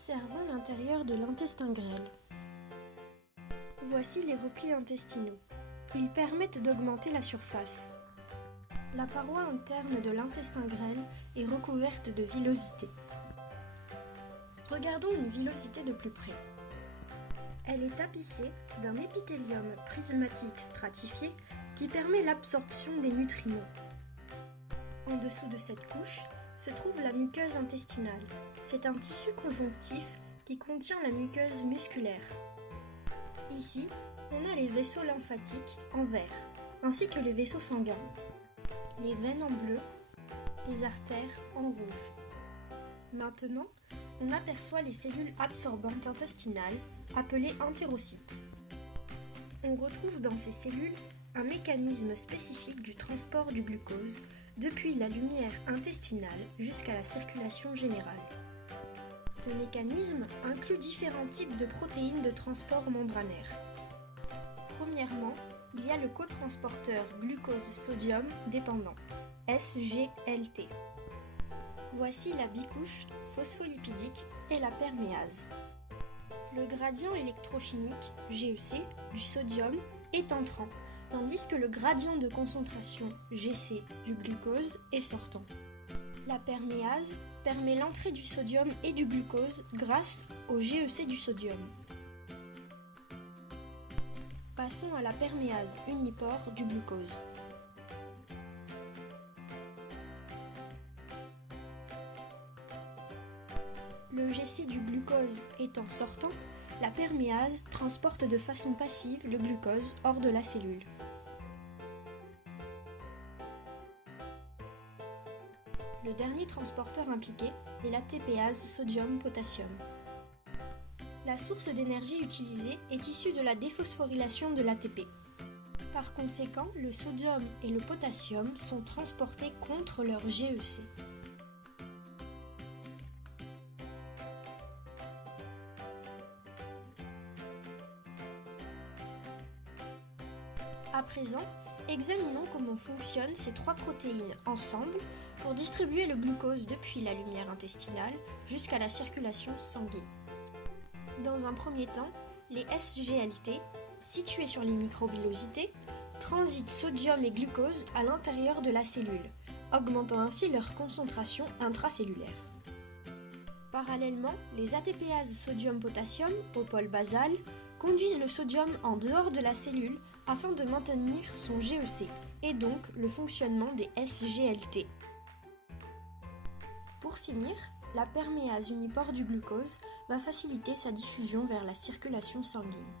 Observons l'intérieur de l'intestin grêle. Voici les replis intestinaux. Ils permettent d'augmenter la surface. La paroi interne de l'intestin grêle est recouverte de villosités. Regardons une villosité de plus près. Elle est tapissée d'un épithélium prismatique stratifié qui permet l'absorption des nutriments. En dessous de cette couche se trouve la muqueuse intestinale. C'est un tissu conjonctif qui contient la muqueuse musculaire. Ici, on a les vaisseaux lymphatiques en vert, ainsi que les vaisseaux sanguins, les veines en bleu, les artères en rouge. Maintenant, on aperçoit les cellules absorbantes intestinales, appelées entérocytes. On retrouve dans ces cellules un mécanisme spécifique du transport du glucose depuis la lumière intestinale jusqu'à la circulation générale. Ce mécanisme inclut différents types de protéines de transport membranaire. Premièrement, il y a le cotransporteur glucose-sodium dépendant, SGLT. Voici la bicouche phospholipidique et la perméase. Le gradient électrochimique, GEC, du sodium est entrant, tandis que le gradient de concentration, GC, du glucose est sortant. La perméase permet l'entrée du sodium et du glucose grâce au GEC du sodium. Passons à la perméase unipore du glucose. Le GC du glucose étant sortant, la perméase transporte de façon passive le glucose hors de la cellule. Le dernier transporteur impliqué est l'ATPase sodium-potassium. La source d'énergie utilisée est issue de la déphosphorylation de l'ATP. Par conséquent, le sodium et le potassium sont transportés contre leur GEC. À présent, examinons comment fonctionnent ces trois protéines ensemble pour distribuer le glucose depuis la lumière intestinale jusqu'à la circulation sanguine. Dans un premier temps, les SGLT, situés sur les microvillosités, transitent sodium et glucose à l'intérieur de la cellule, augmentant ainsi leur concentration intracellulaire. Parallèlement, les ATPases sodium-potassium, au pôle basal, conduisent le sodium en dehors de la cellule afin de maintenir son GEC et donc le fonctionnement des SGLT. Pour finir, la perméase unipore du glucose va faciliter sa diffusion vers la circulation sanguine.